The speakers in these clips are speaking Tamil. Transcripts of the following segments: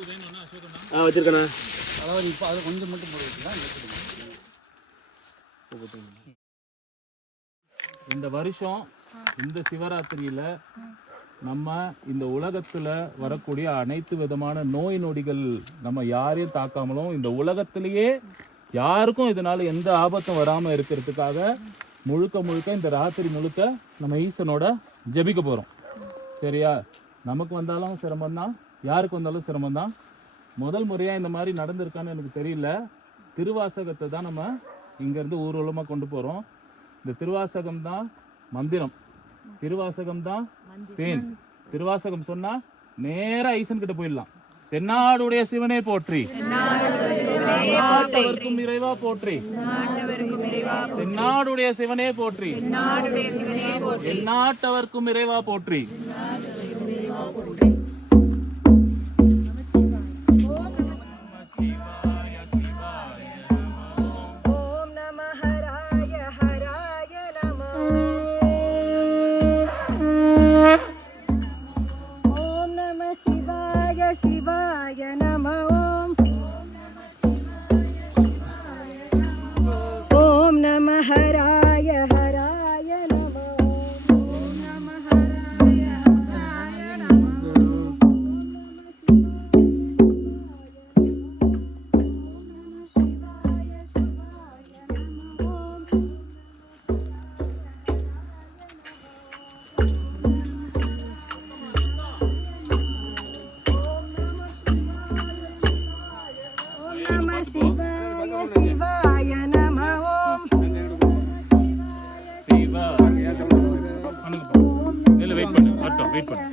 வச்சிருக்கண்ணா. அதாவது இப்போ அதை கொஞ்சம் மட்டும் போடுவீங்களா? இந்த வருஷம் இந்த சிவராத்திரியில் நம்ம இந்த உலகத்தில் வரக்கூடிய அனைத்து விதமான நோய் நொடிகள் நம்ம யாரையும் தாக்காமலும் இந்த உலகத்திலேயே யாருக்கும் இதனால் எந்த ஆபத்தும் வராமல் இருக்கிறதுக்காக முழுக்க இந்த ராத்திரி முழுக்க நம்ம ஈசனோட ஜெபிக்க போகிறோம். சரியா? நமக்கு வந்தாலும் சிரமம்தான், யாருக்கு வந்தாலும் சிரமம்தான். முதல் முறையாக இந்த மாதிரி நடந்திருக்கான்னு எனக்கு தெரியல. திருவாசகத்தை தான் நம்ம இங்கேருந்து ஊர்வலமாக கொண்டு போகிறோம். இந்த திருவாசகம் தான் மந்திரம், திருவாசகம் தான் தேன். திருவாசகம் சொன்னா நேரா ஈசன் கிட்ட போயிடலாம். தென்னாடுடைய சிவனே போற்றி, தென்னாட்டவர்க்கும் இறைவா போற்றி, தென்னாடுடைய சிவனே போற்றி, தென்னாட்டவர்க்கும் இறைவா போற்றி. சிவாய நம ஓம். ஓம் நம ஹராய ஹராய நம ஓம். ஓம் நம ஹராய ஹராய நம ஓம். சிவாய நம ஓம். சிவா இல்ல வெயிட் பண்ணு, வரட்டும், வெயிட் பண்ணு.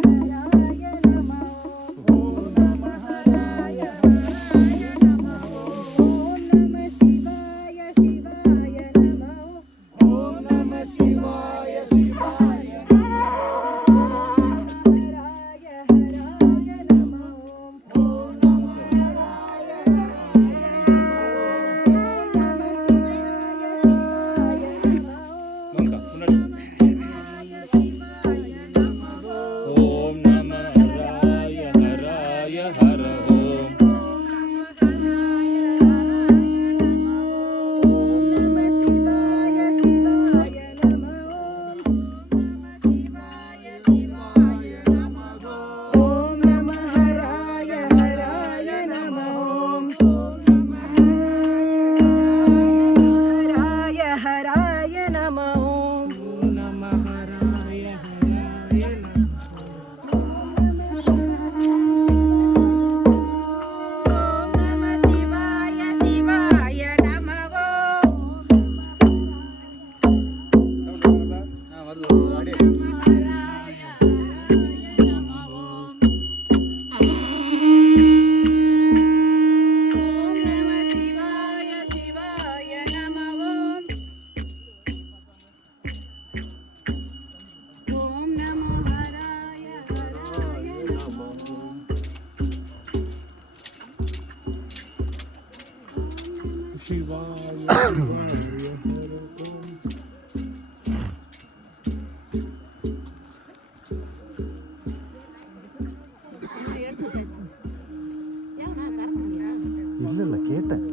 இல்லை கேட்டேன்,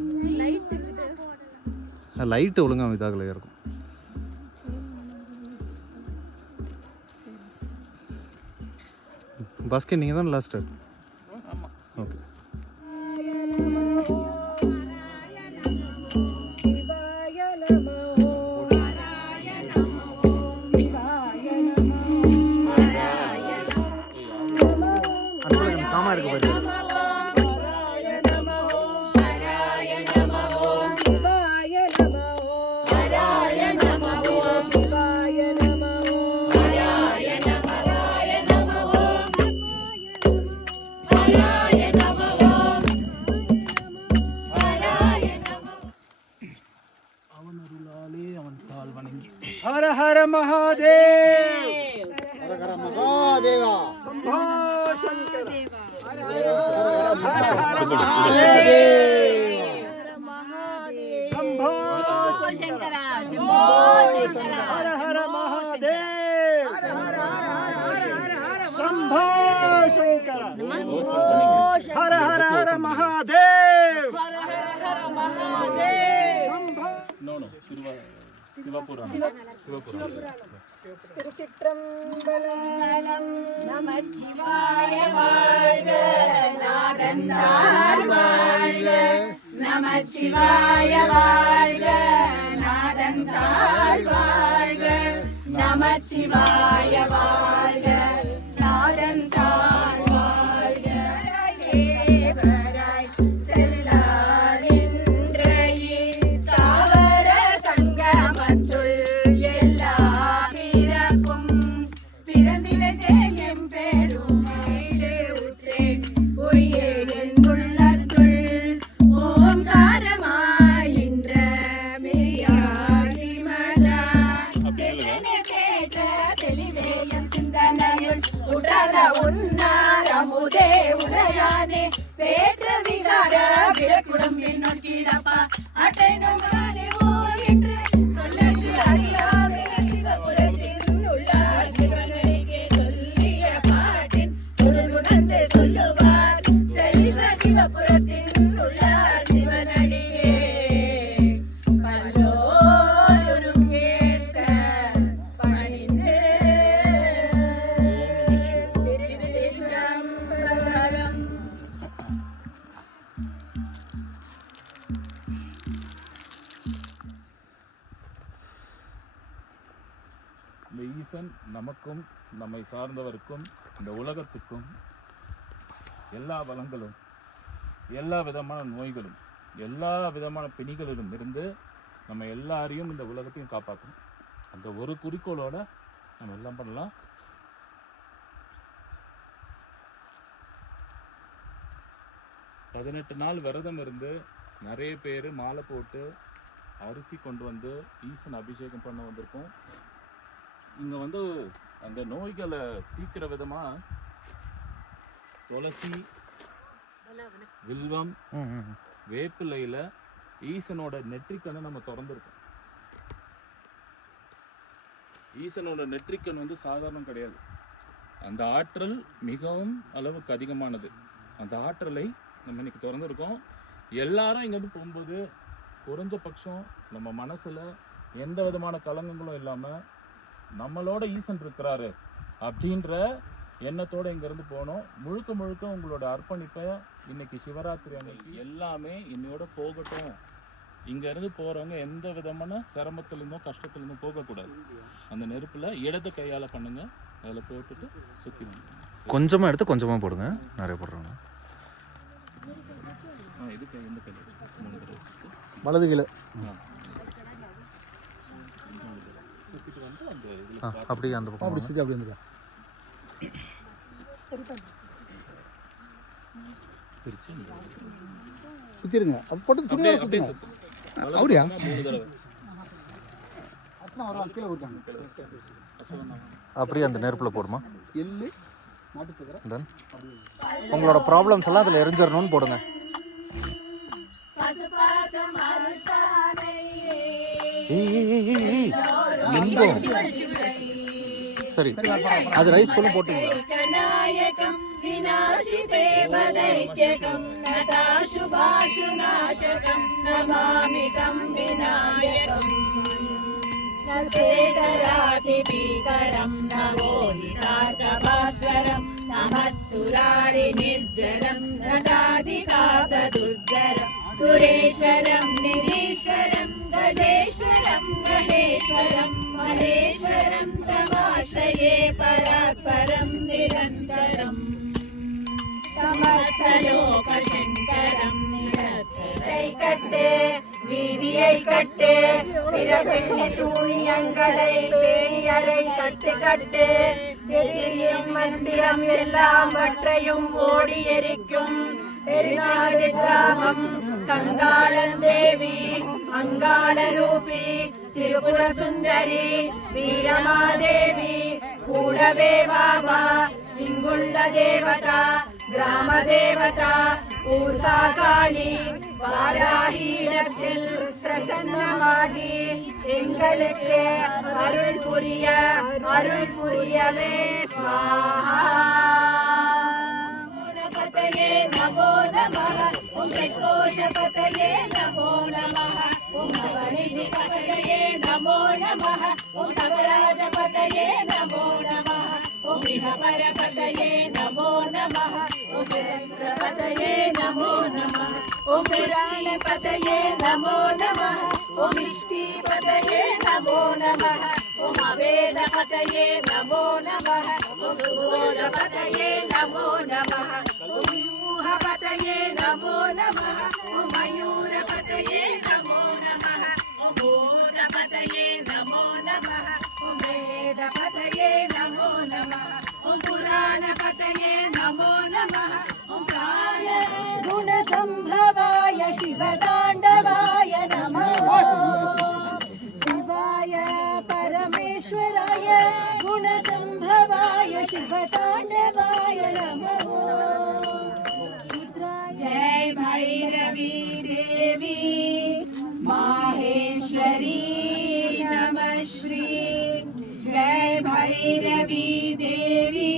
லைட்டு ஒழுங்காக இதாகல இருக்கும். பஸ்கே நீங்கள் தான் லாஸ்ட்டு. ஓகே. சாமா இருக்கு பாரு. ஹர ஹர மகாதேவ், ஹர ஹர மகாதேவா, சம்போ சங்கர, ஹர ஹர மகாதேவ், சம்போ சங்கர, ஹர ஹர மகாதேவ், சம்போ சங்கர, ஹர ஹர महादेव हर हर हर महादेव திருச்சிற்றம்பலம் நமச்சிவாய வாழ்க நாதந்தாள் வாழ்க நமச்சிவாய வாழ்க நாதந்தாள் வாழ்க நமச்சிவாய வாழ்க நாதந்தாள் வாழ்க தேவராய் செல்லார் இன்றையே தாவர சங்கமத்துள் எல்லா பிறப்பும் பிறந்திடத்தே எம் பெருமையிடு உற்றேன் உயிரே என் உள்ளத்துள் ஓங்காரமாயின்ற மெய்யாதிமலா தெளிவேயம் சிந்தனையுள் உடன உன்னார் அமுதே உடையானே பேற்ற விகார விரக்குடம் என்னும் கீழப்பா அட்டை நோக்கானே ஓடின்று சொல்லற்கு அறியாமே சிவபுரத்தில் உள்ளார் சிவனடிக்கே சொல்லிய பாட்டின் பொருளுணர்ந்து சொல்லுவார் செல்வ சிவபுரத்தில் உள்ளார் சிவனடியே பல்லோரும் கேட்க பணிந்து திருச்சிற்றம்பலம் இந்த ஈசன் நமக்கும் நம்மை சார்ந்தவருக்கும் இந்த உலகத்துக்கும் எல்லா வளங்களும் எல்லா விதமான நோய்களும் எல்லா விதமான பிணிகளிலும் இருந்து நம்ம எல்லாரையும் இந்த உலகத்தையும் காப்பாற்றணும். அந்த ஒரு குறிக்கோளோட நம்ம எல்லாம் பண்ணலாம். பதினெட்டு நாள் விரதம் இருந்து நிறைய பேர் மாலை போட்டு அரிசி கொண்டு வந்து ஈசன் அபிஷேகம் பண்ண வந்திருக்கோம். இங்கே வந்து அந்த நோய்களை தீர்க்கிற விதமாக துளசி, வில்வம், வேப்பிலையில் ஈசனோட நெற்றிக்கண்ணை நம்ம திறந்துருக்கோம். ஈசனோட நெற்றிக்கண் வந்து சாதாரணம் கிடையாது. அந்த ஆற்றல் மிகவும் அளவுக்கு அதிகமானது. அந்த ஆற்றலை நம்ம இன்னைக்கு திறந்துருக்கோம். எல்லாரும் இங்கேருந்து போகும்போது குறைஞ்சபட்சம் நம்ம மனசில் எந்த விதமான கலங்கங்களும் இல்லாமல் நம்மளோட ஈசன் இருக்கிறாரு அப்படின்ற எண்ணத்தோடு இங்கேருந்து போனோம். முழுக்க முழுக்க உங்களோட அர்ப்பணிப்பை இன்னைக்கு சிவராத்திரி அன்னைக்கு எல்லாமே இன்னையோட போகட்டும். இங்கேருந்து போகிறவங்க எந்த விதமான சிரமத்துலேருந்தும் கஷ்டத்துலேருந்தும் போகக்கூடாது. அந்த நெருப்பில் இடது கையால் பண்ணுங்க, அதில் போட்டுட்டு சுற்றி வந்து கொஞ்சமாக எடுத்து கொஞ்சமாக போடுங்க, நிறைய போடுறாங்க. இது கை இந்த கை 3 தடவை வலது கீழே சுற்றிட்டு வந்து அந்த அப்படியே அந்த பக்கம் அப்படி சுற்றி அப்படி வந்துருக்கா பிரிச்சு சுற்றிடுங்க. அப்போ போட்டு அப்படியே சுற்றி அப்படியே சுற்றுங்க. சுத்து. அப்படியா? 3 தடவை அத்தனை வரும் கீழே விட்டாங்க. அப்படியே அந்த நெருப்பில் போடுமா. எள்ளு மாட்டுத்துக்கிற தென் உங்களோட ப்ராப்ளம்ஸ் எல்லாம் அதில் எரிஞ்சிடணும்னு போடுங்க. லிங்கம் சரி, அது ரைஸ் ஃபுல்லும் போட்டுங்களா? நாயகம் விநாசிதே வதைத்யகம் நதாசுபாசுநாசகம் நமாமிகம் விநாயகம் நசேதராதி பீகரம் நவோதிதார்கபாஸ்வரம் நமத்சுராரி நிர்ஜரம் நதாதிகாததுர்ஜரம் சுரேஸ்வரம் நிரீஸ்வரம் கஜேஸ்வரம் மகேஸ்வரம் மகேஸ்வரம் தமாஸ்ரயே பராத்பரம் நிரந்தரம் சமஸ்தலோகசங்கரம் நிரஸ்தரை கட்டே வீதியை கட்டு பிறவெள்ளி சூனியங்களை பேயரை கட்டு கட்டு எதிரியும் மந்திரம் எல்லாவற்றையும் ஓடி எரிக்கும் பெருநாடு கிராமம் கங்காளன் தேவி அங்காள ரூபி திரிபுர சுந்தரி வீரமாதேவி கூடவே வாவா இங்குள்ள தேவதா கிராம தேவதா ஊர்கா காளி வாராகிடத்தில் பிரசன்னமாகி எங்களுக்கு அருள் புரியவே ஸ்வாஹா. நமோ நமः. जयकोशपतये नमो नमः ॐ नवनिधिपतये नमो नमः ॐ नवराजपतये नमो नमः ॐ गृहपरपतये नमो नमः ॐ चन्द्रपतये नमो नमः ॐ पुराणपतये नमो नमः ॐ इष्टिपतये नमो नमः ॐ अवेदपतये नमो नमः ॐ सुबोधपतये नमो नमः ॐ यूहपतये नमो नमः ॐ मयूरपतये नमो नमः ॐ भूतपतये नमो नमः ॐ वेदपतये नमो नमः ॐ पुराणपतये नमो नमः ॐ प्राण गुणसम्भवाय शिवताण्डवाय नमः शिवाय परमेश्वराय गुणसम्भवाय शिवताण्डवाय नमः जय भैरवी देवी माहेश्वरी नमः श्री जय भैरवी देवी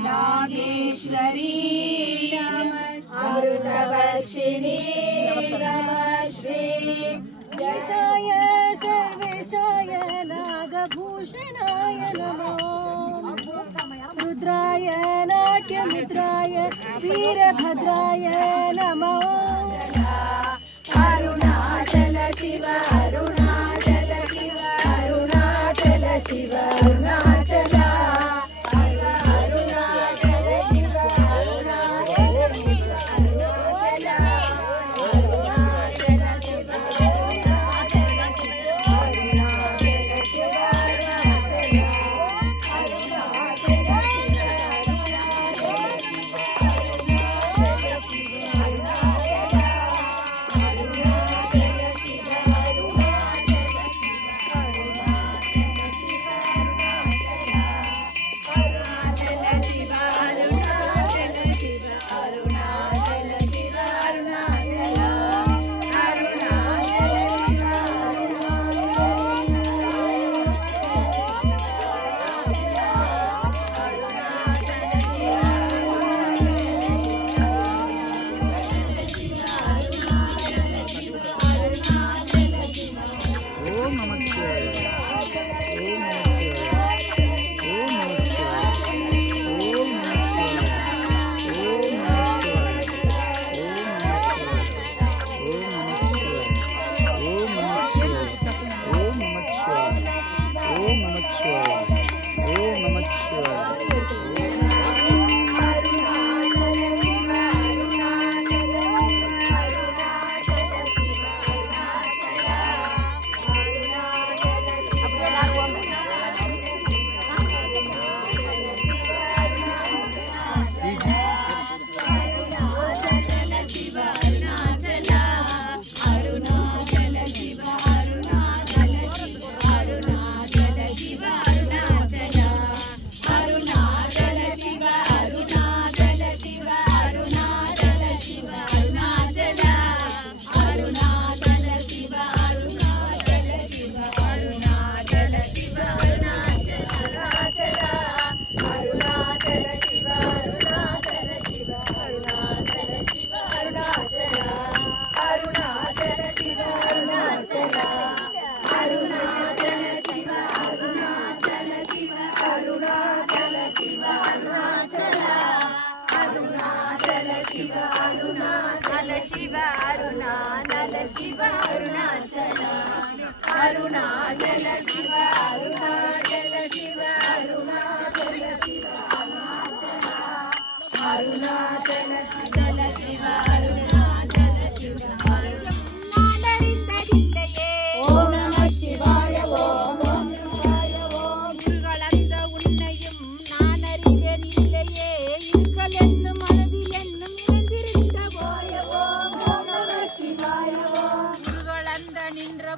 नागेश्वरी अमृतवर्षिणी नमः श्री यशाय सर्वेशाय नागभूषणाय नमो रुद्राय नाट्यमित्राय वीरभद्राय नमो अरुणाचल शिव अरुणाचल शिव अरुणाचल शिव अरुणाचल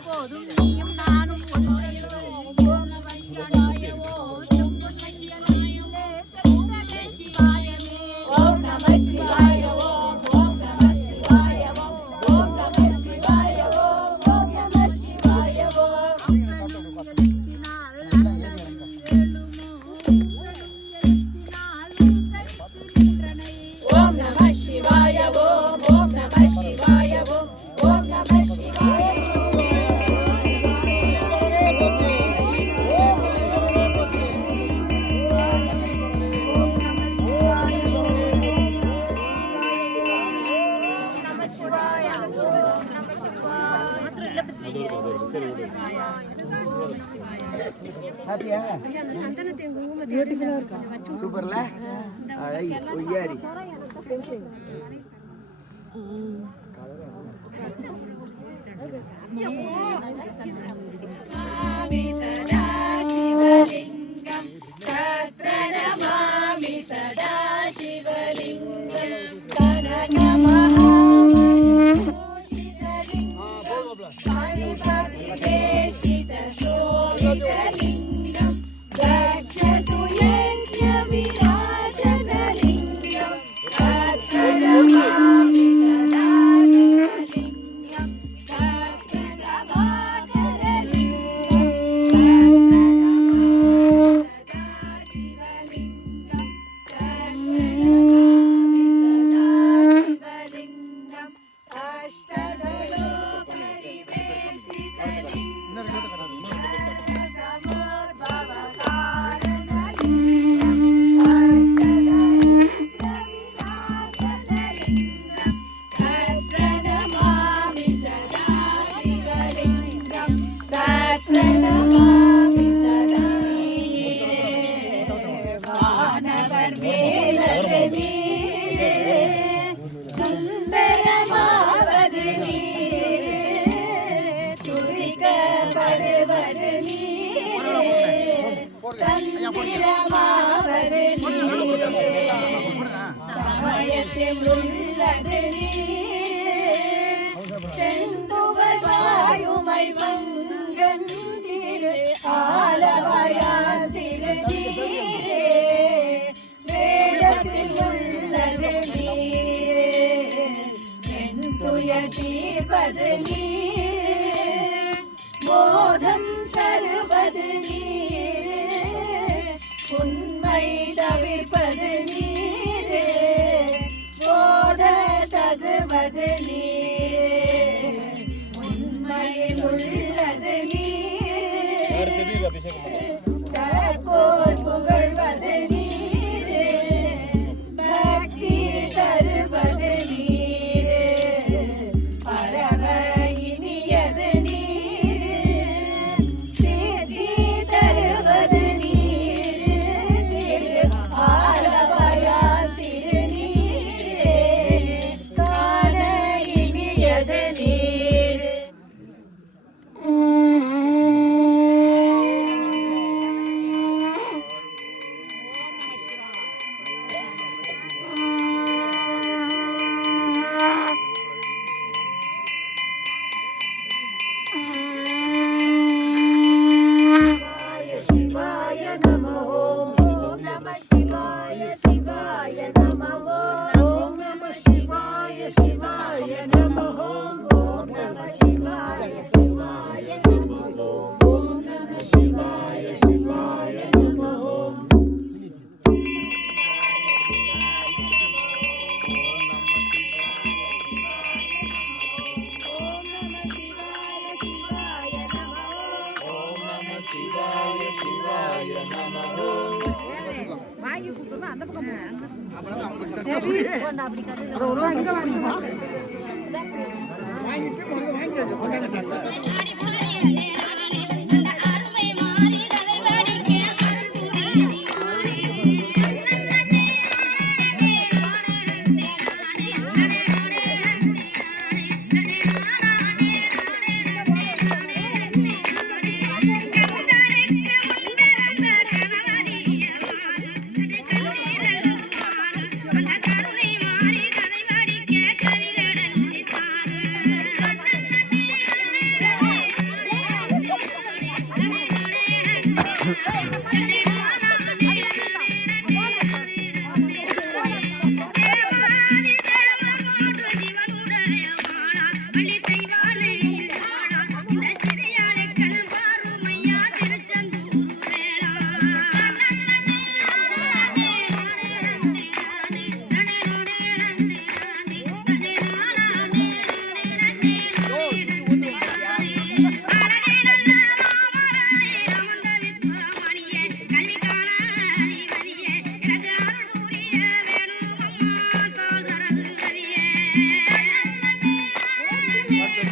போதும் நீயும் நானும் ஒன்றில் சூப்பர்ல ஒய்யாரி போதம் தருவது நீரே, உண்மை தவிர்ப்பது நீரே, போத தருவது நீரே, உண்மையில் உள்ளது நீரே, தற்கோர் புகழ்வது நீரே, பக்தி தருவது நீரே, பரவ இனியது நீரே, சித்தி தருவது நீரே, ஆலவயா திருநீரே, காண இனியது நீரே.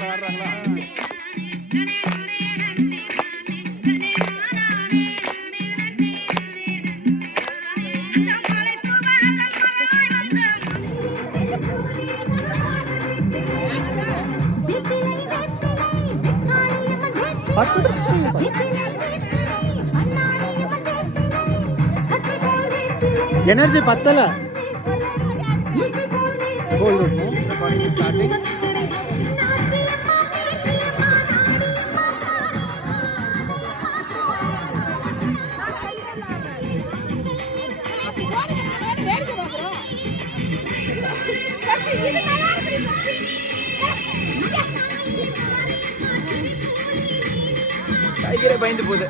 ஆடுறாங்களா? எனர்ஜி பத்தல. Hold it, no? Recording is starting. Tigray பயந்து போகுது.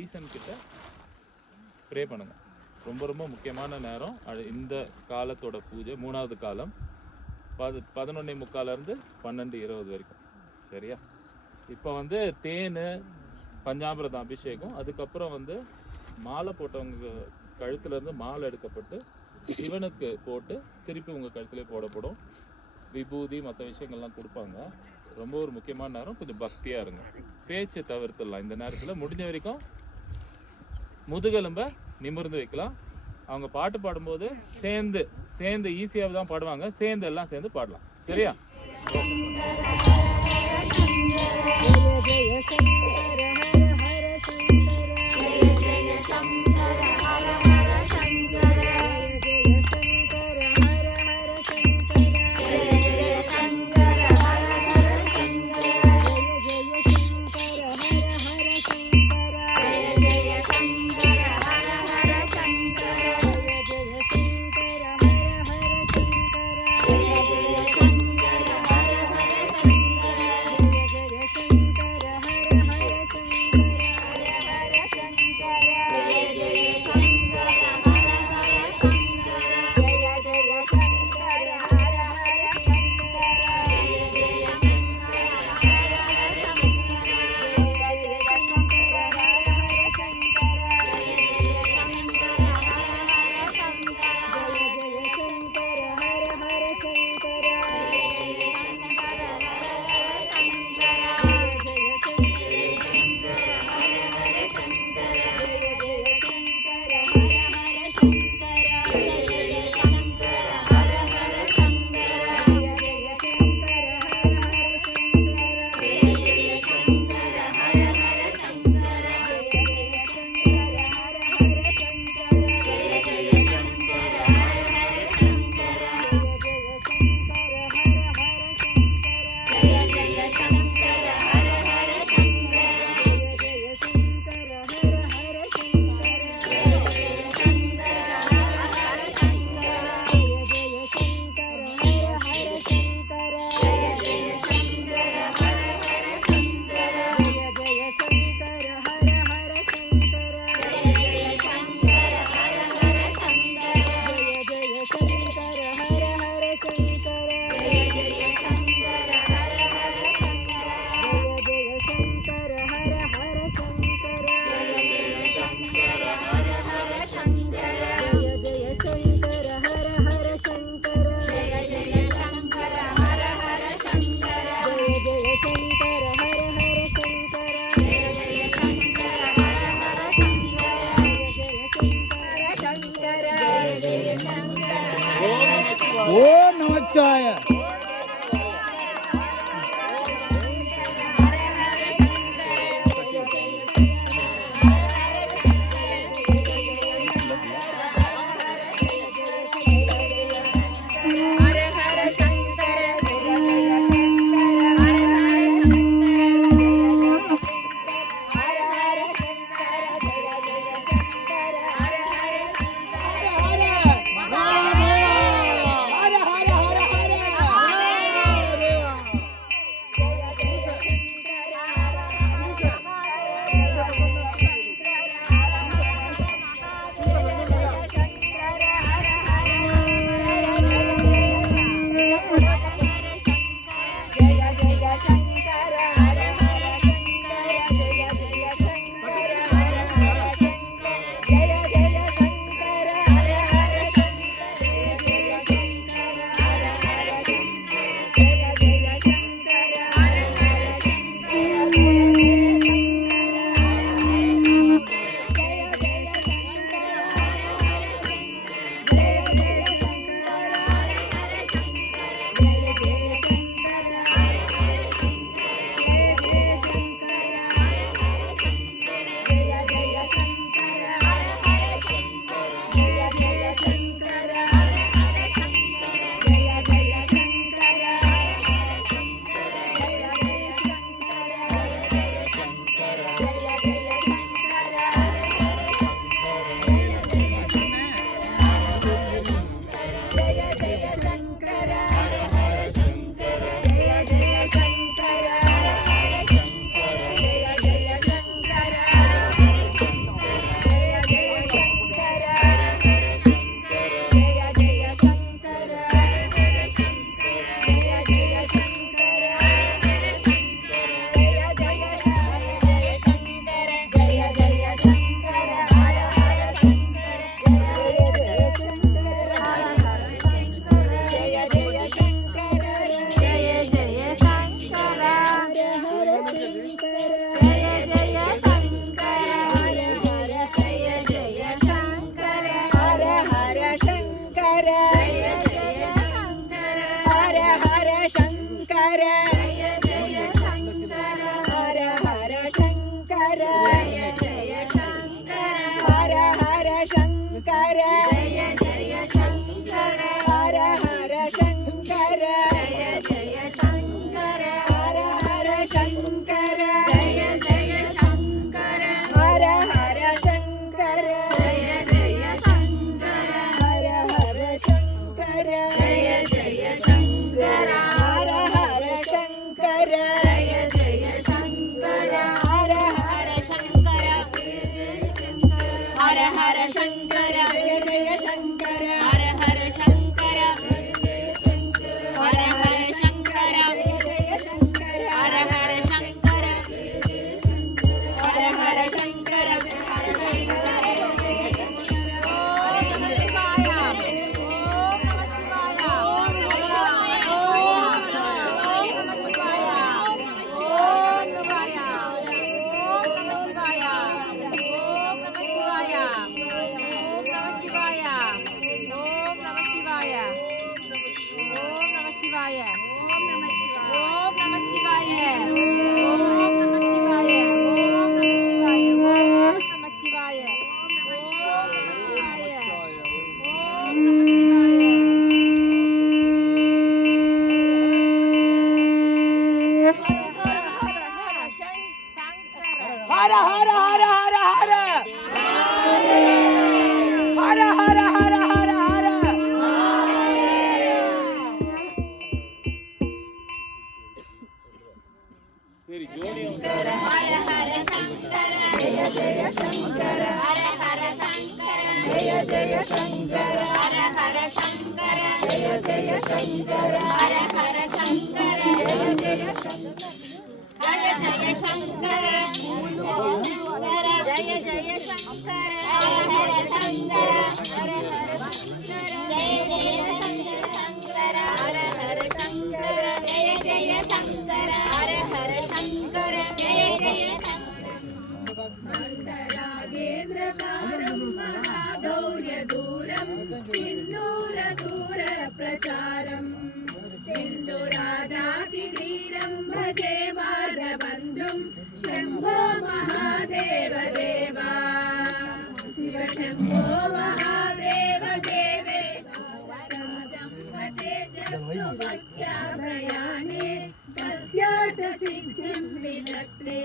ஈசன் கிட்ட ப்ரே பண்ணுங்க. ரொம்ப ரொம்ப முக்கியமான நேரம் இந்த காலத்தோட பூஜை. 3வது காலம் 11:45 12:20 வரைக்கும். சரியா? இப்போ வந்து தேன் பஞ்சாமிரதம் அபிஷேகம், அதுக்கப்புறம் வந்து மாலை போட்டவங்க கழுத்துலேருந்து மாலை எடுக்கப்பட்டு சிவனுக்கு போட்டு திருப்பி உங்கள் கழுத்துலேயே போடப்படும். விபூதி மற்ற விஷயங்கள்லாம் கொடுப்பாங்க. ரொம்ப ஒரு முக்கியமான நேரம். கொஞ்சம் பக்தியாக இருங்க. பேச்சு தவிர்த்துடலாம் இந்த நேரத்தில். முடிஞ்ச வரைக்கும் முதுகெலும்பை நிமிர்ந்து வைக்கலாம். அவங்க பாட்டு பாடும்போது சேர்ந்து ஈஸியாக தான் பாடுவாங்க. எல்லாம் சேர்ந்து பாடலாம். சரியா? शङ्कर जय जय शङ्कर हर हर शङ्कर जय जय शङ्कर हर हर शङ्कर जय जय शङ्कर हर हर शङ्कर जय जय शङ्कर हर हर शङ्कर जय जय शङ्कर हर हर शङ्कर जय जय शङ्कर हर हर शङ्कर जय जय शङ्कर हर हर शङ्कर जय जय शङ्कर हर हर शङ्कर हर हर शङ्कर जय जय शङ्कर हर हर शङ्कर हर हर शङ्कर जय जय शङ्कर हर हर शङ्कर हर हर शङ्कर हर हर हर हर हर हर हर हर हर हर சரி ஜோடி हर हर शङ्कर जय जय शङ्कर हर हर शङ्कर जय जय शङ्कर हर हर शङ्कर जय जय शङ्कर हर हर शङ्कर जय जय शङ्कर हर जय शङ्कर जय जय शङ्कर हर हर शङ्कर हर हर जय जय शङ्कर हर हर शङ्कर जय जय शङ्कर हर हर शङ्कर जय जय शङ्कर महागौर्यदूरं सिन्दूरदूरप्रचारं सिन्दूराजातिधीरं भजे मार्गबन्धुं शम्भो महादेव देवा शिव शम्भो महादेव देवे भक्त्याभयाने तस्यार्थसिद्धिं विदत्ते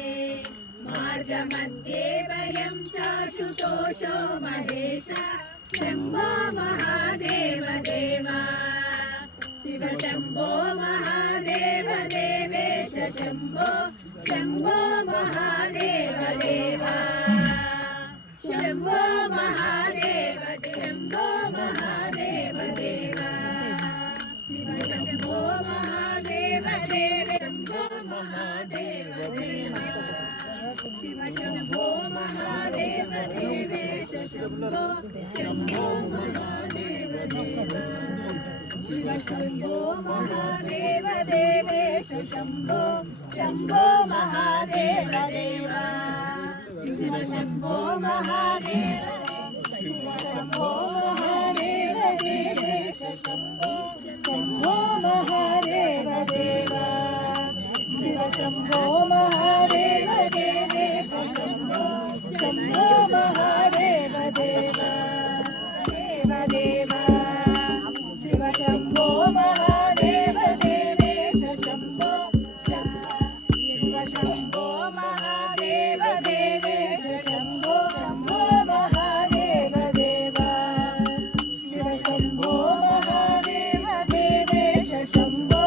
मार्गमध्ये वयं चाशुतोषो महेश शम्भो महादेव देवा शिव शम्भो महादेव देवेश शम्भो शम्भो महादेव देवा शम्भो महादेव शम्भो महादेव देवा शिव शम्भो महादेव देव शम्भो महादेव देवा शिव शम्भो महादेव देवेश शम्भो शम्भो महादेव देवा शिव शम्भो महादेव देवेश शम्भो शम्भो महादेव देवा शिव शम्भो महादेव शिव शम्भो महादेव देवेश शम्भो शम्भो महादेव देवा शिव शम्भो महादेव देवेश शम्भो शम्भो महादेव देवा देव देवा शिव शम्भो महादेव देवेश शम्भो शिव शम्भो महादेव देवेश शम्भो शम्भो महादेव देवा शिव शम्भो महादेव देवेश शम्भो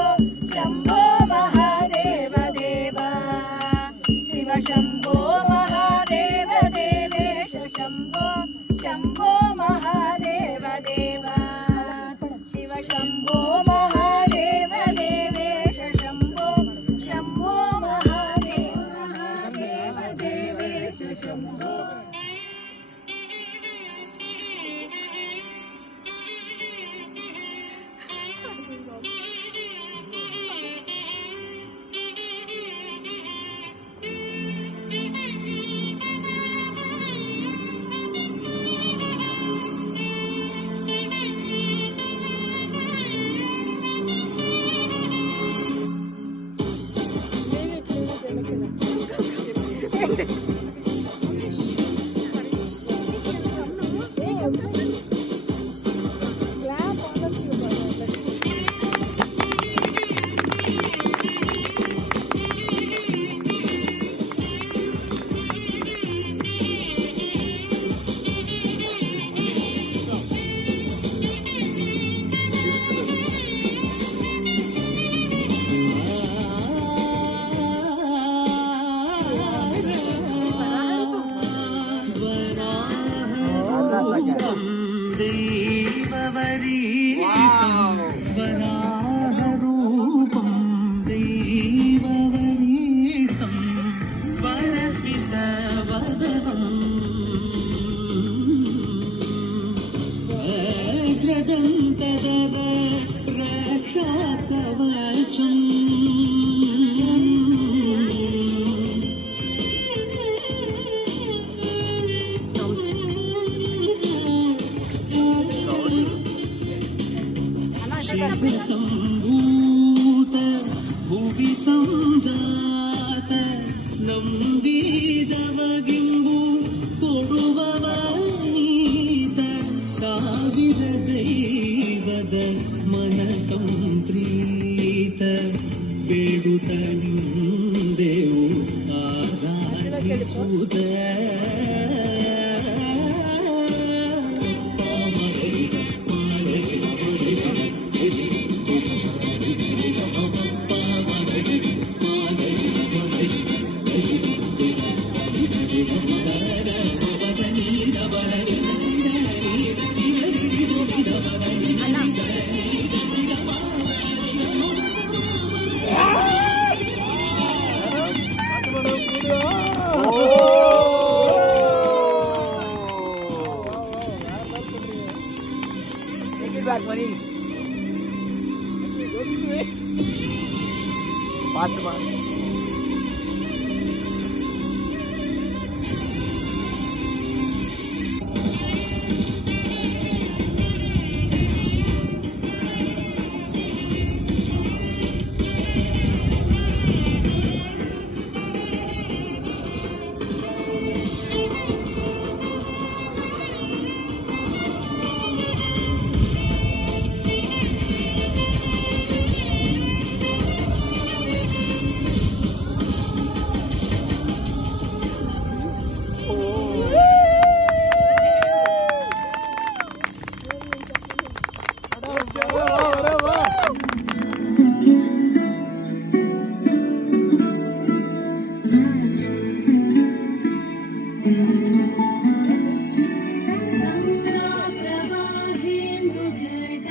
ಸಂಭೂತ ಭುವಿ ಸಂಜಾತ ನಂಬಿದವಗಿಂಬು ಕೊಡುವವ ನೀತ ಸಾವಿರ ದೈವದ ಮನ Samprita ಬೇಡುತ್ತ ನಿಂದೆವು ಆರಾಧಿಸುವುದ Take it back, Manish. Fatima.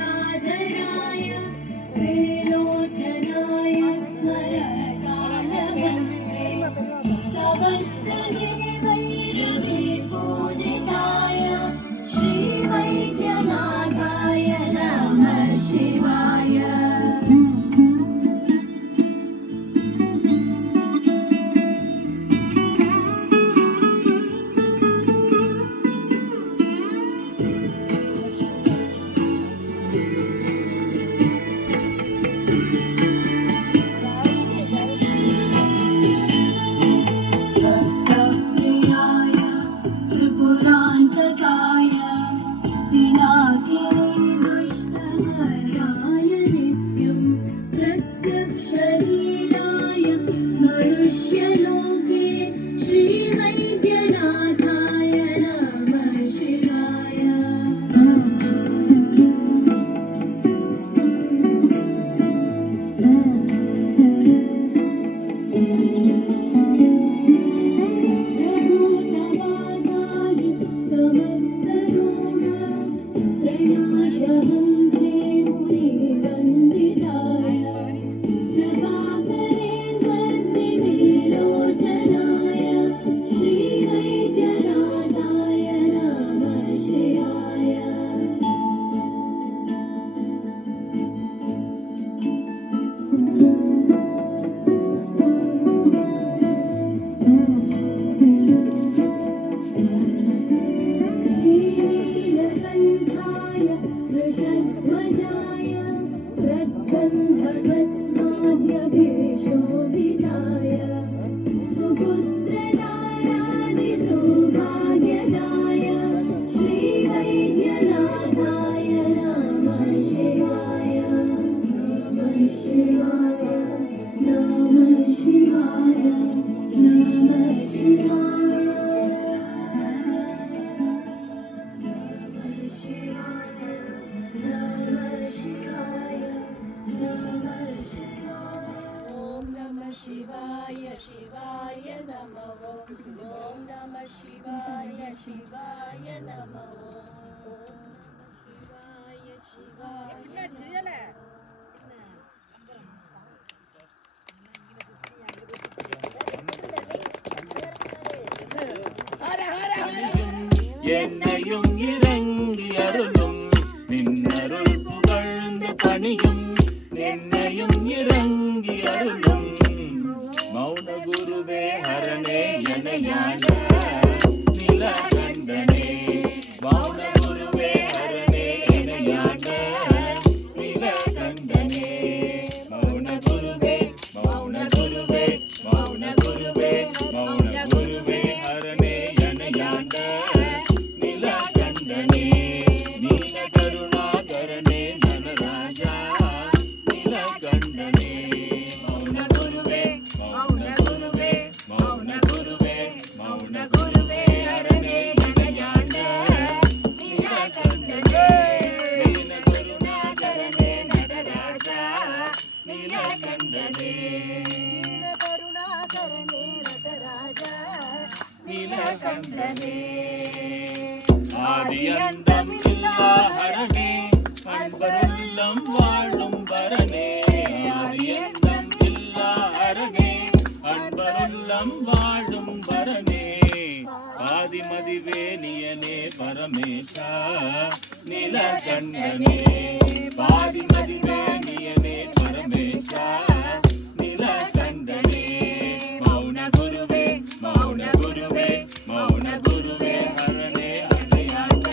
गङ्गाप्रवाहेन्दुजटाधराय त्रिलोचनाय स्मरकालवन्द्रे समस्तदेवैरवे पूजिताय श्रीवैद्यनाथाय नमः शिवाय प्रियाय त्रिपुरान्तकाय पिनाकिनी दुष्टहराय नित्यं प्रत्यक्षलीलाय मनुष्यलोके श्रीवैद्यनाथाय नमः शिवाय प्रभूतवादादि समस्तरोग प्रणाशमन्त्रे मुनिवन्दिताय प्रभाकरेन्द्रद्विलोचनाय श्रीवैद्यनाथाय नमः शिवाय श्रीनीलकण्ठाय वृषध्वजाय प्रद्गन्धभस्माद्यभिशोभिताय सुपुत्रदाय शिवाय नमः ॐ नमः शिवाय शिवाय नमः ॐ शिवाय शिवाय என்னையும் இறங்கி அருளும் நின்னருள் புகழ்ந்து பணியும் என்னையும் இறங்கி அருளும் மௌன குருவே ஹரனே எனையான நிலகண்டனே மௌன குருவே ஹரனே எனையான நிலகண்டனே மௌன குருவே மௌன குருவே மௌன குருவே மௌன குருவே ஹரனே எனையான நிலகண்டனே நீல கருணாகரனே நலராஜா நிலகண்டனே மௌன குருவே மௌன குருவே மௌன குருவே மௌன குருவே ஹரனே எனையான நிலகண்டனே நீல கருணாகரனே நலராஜா நிலகண்டனே நிலகண்டனே ஆதியந்தம் இல்லா ஹரனே அன்பருள்ளம் வாழும் வரனே ஆதியந்தம் இல்லா ஹரனே அன்பருள்ளம் வாழும் வரனே ஆதிமதிவேணியனே பரமேசா நிலகண்டனே ஆதிமதிவேணியனே பரமேசா நிலகண்டனே மௌன குருவே மௌன குருவே மௌன குருவே ஹரனே அனையான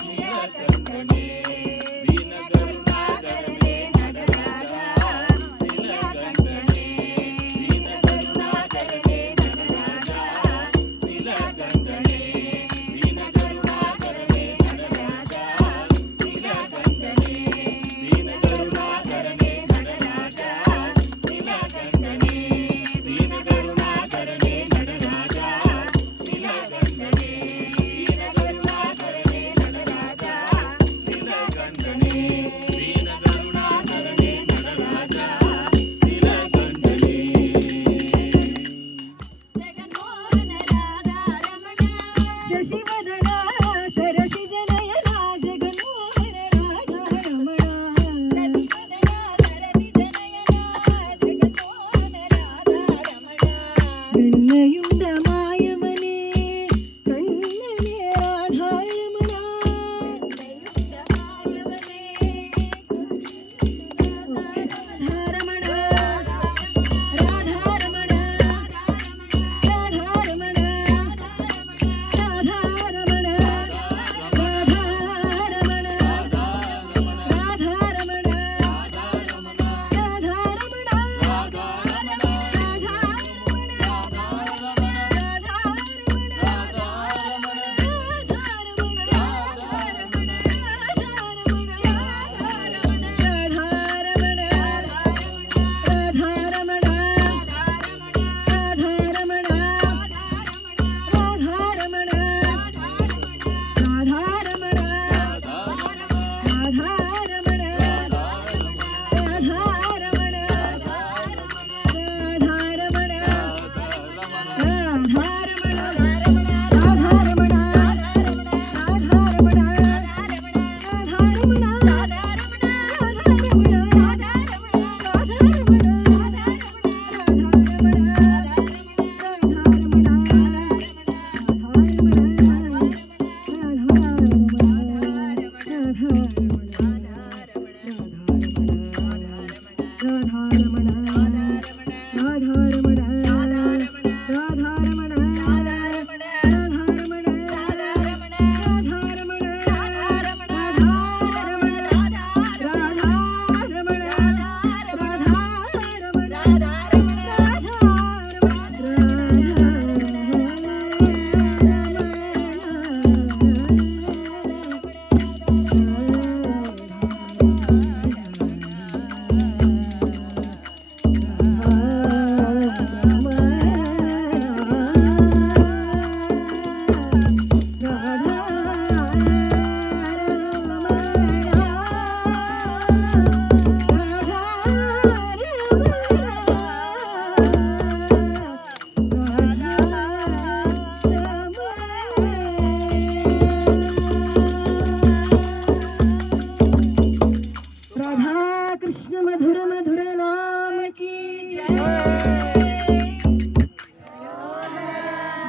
நிலகண்டனே தீன கருணாகரனே நடராஜா நிலகண்டனே தீன கருணாகரனே நடராஜா நிலகண்டனே தீன கருணாகரனே நடராஜா நிலகண்டனே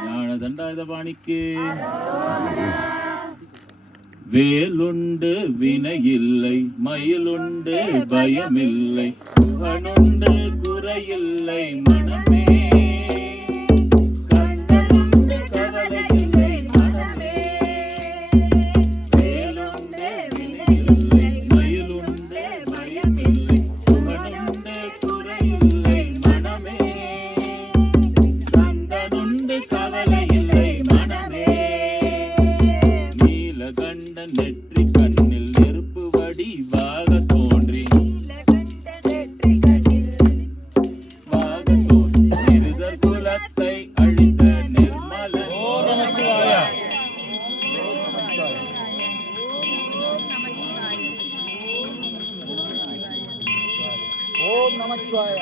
ஞான தண்டாயுதபாணிக்கு வேலுண்டு வினையில்லை, மயிலுண்டு பயமில்லை, புகனுண்டு குறையில்லை மனமே. கண்டனுண்டு கவலையில்லை மனமே. வேலுண்டு வினையில்லை, மயிலுண்டு பயமில்லை, புகனுண்டு குறையில்லை மனமே. கண்டனுண்டு கவலையில்லை மனமே. நீலகண்ட நெற்றி கண்ணில் நெருப்பு வடிவாக தோன்றி சிறுதர் குலத்தை அழித்த நிர்மல. ஓம் நமச்சிவாய.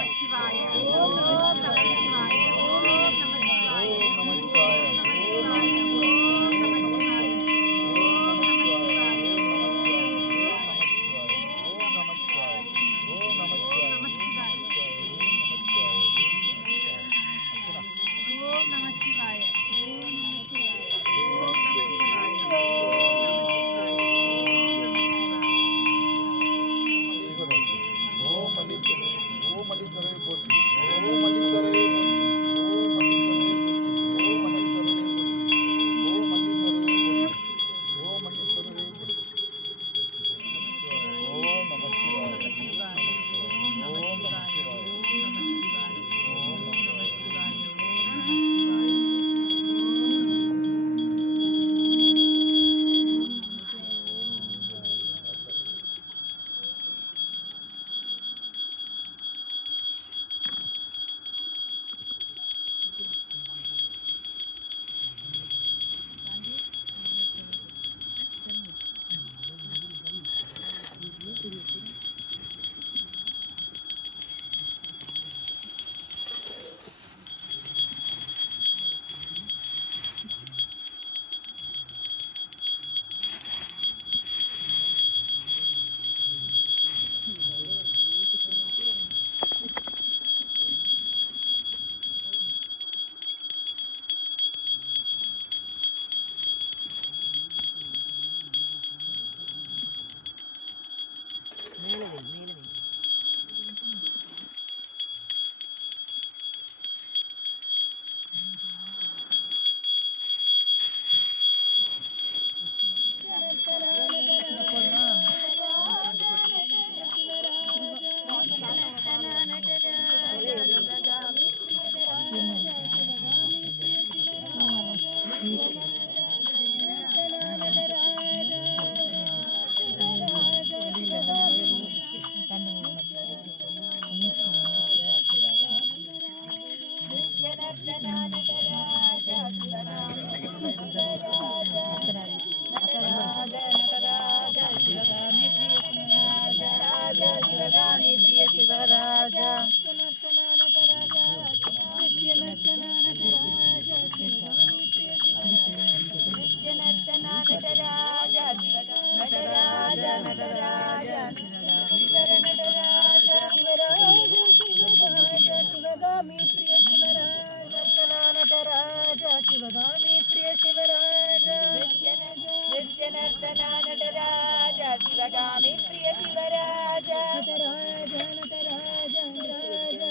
शिवगामी प्रिय शिवराज नटराज नटराज नटराज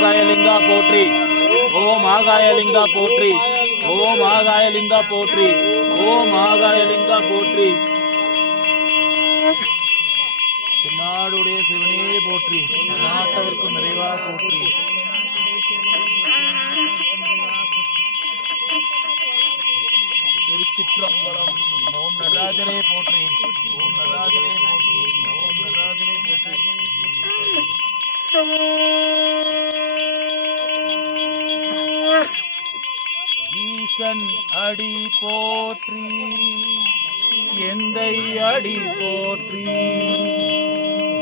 ஆகாயலிங்கா போற்றி. ஓம் ஆகாயலிங்கா போற்றி. ஓம் ஆகாயலிங்கா போற்றி. ஓம் ஆகாயலிங்கா போற்றி. நாடுடைய சிவனே போற்றி. நாட்டவர்க்கும் நிறைவா போற்றி. திருச்சிற்றம்பலம். ஓம் நடராஜரே போற்றி. ஓம் நடராஜரே போற்றி. ஓம் நடராஜரே போற்றி. ஈசன் அடி போற்றி. எந்தை அடி போற்றி.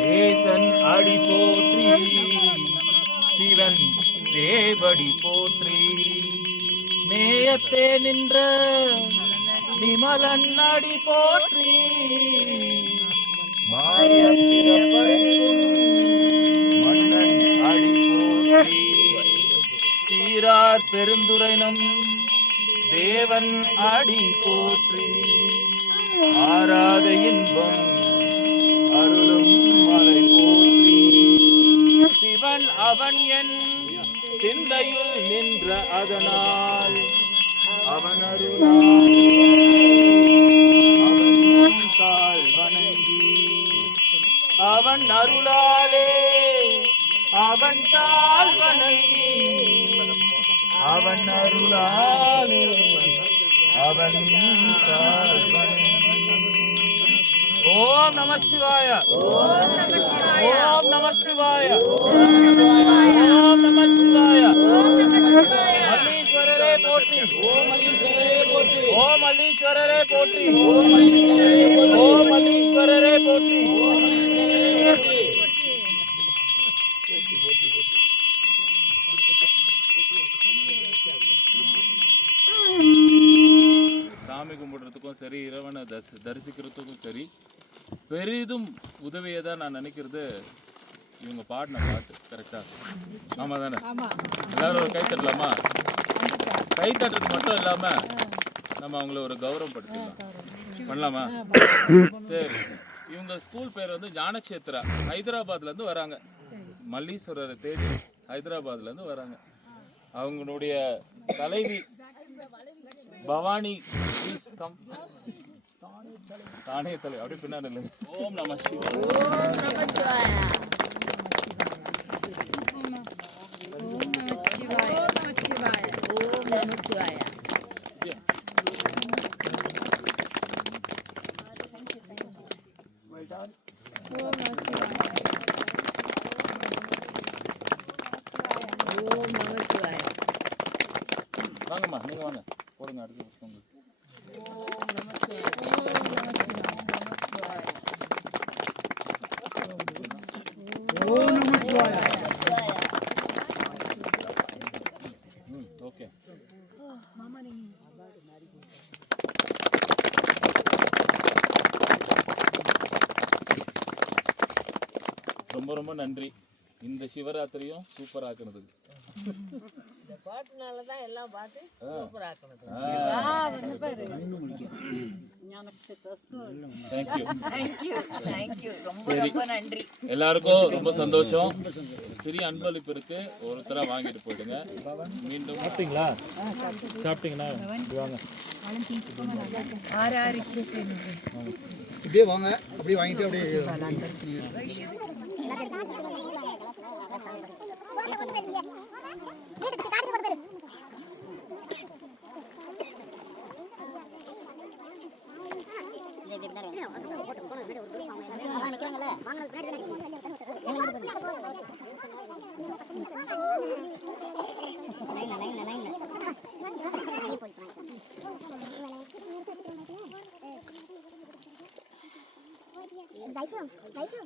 தேசன் அடி போற்றி. சிவன் தேவடி போற்றி. நேயத்தே நின்ற நிமலன் அடி போற்றி. மன்னன் அடி போற்றி. சீரார் பெருந்துரைனம் தேவன் அடி போற்றி. ஆராத இன்பம் அருளும் மலை போற்றி. சிவன் அவன் என் சிந்தையுள் நின்ற அதனால் அவன் அருளால் அவன் தாள் வணங்கி அவன் அருளாலே அவன் தாள் வணங்கி அவன் அருளாலே அவன் தாள் வணங்கி. ஓம் நம சிவாய. ஓம் நம சிவாய. ஓம் நம சிவாய. மல்லீஸ்வரரே போற்றி. ஓம் மல்லீஸ்வரரே போற்றி. ஓம் மல்லீஸ்வரரே போற்றி. சாமி கும்பிடுறதுக்கும் சரி, இறைவனை தரிசிக்கிறதுக்கும் சரி, பெரிதும் உதவியை தான் நான் நினைக்கிறது இவங்க பாடின பாட்டு. கரெக்டா? ஆமா தானே? எல்லாரும் ஒரு கை தட்டலாமா? கை தட்டுறது மட்டும் இல்லாம நம்ம அவங்கள ஒரு கௌரவம் படுத்திடலாம். பண்ணலாமா? சரி. இவங்க ஸ்கூல் பேர் வந்து ஞானக்ஷேத்ரா. ஹைதராபாத்ல இருந்து வராங்க. மல்லீஸ்வரரை தேடி ஹைதராபாத்ல இருந்து வராங்க. அவங்களுடைய தலைவி பவானி தானே தலை அப்படியே பின்னாடி இல்லை. ஓம் நம சிவாய. வாங்கம்மா, நீங்க வாங்க, போடுங்க அடுத்து உங்களுக்கு. ஓகே. ரொம்ப ரொம்ப நன்றி. இந்த சிவராத்திரியும் சூப்பர் ஆக்குனதுக்கு. இந்த பாட்டுனால தான் எல்லா பாட்டு சூப்பர் ஆக்குனது. ரொம்ப நன்றி. எல்லாருக்கும் ரொம்ப சந்தோஷம். சிறிய அன்பளிப்பு இருக்கு, ஒருத்தரா வாங்கிட்டு போயிடுங்க. மீண்டும் சாப்பிட்டீங்களா? சாப்பிட்டீங்கன்னா வாங்க. இப்படியே வாங்க, அப்படியே வாங்கிட்டு அப்படியே Daisy.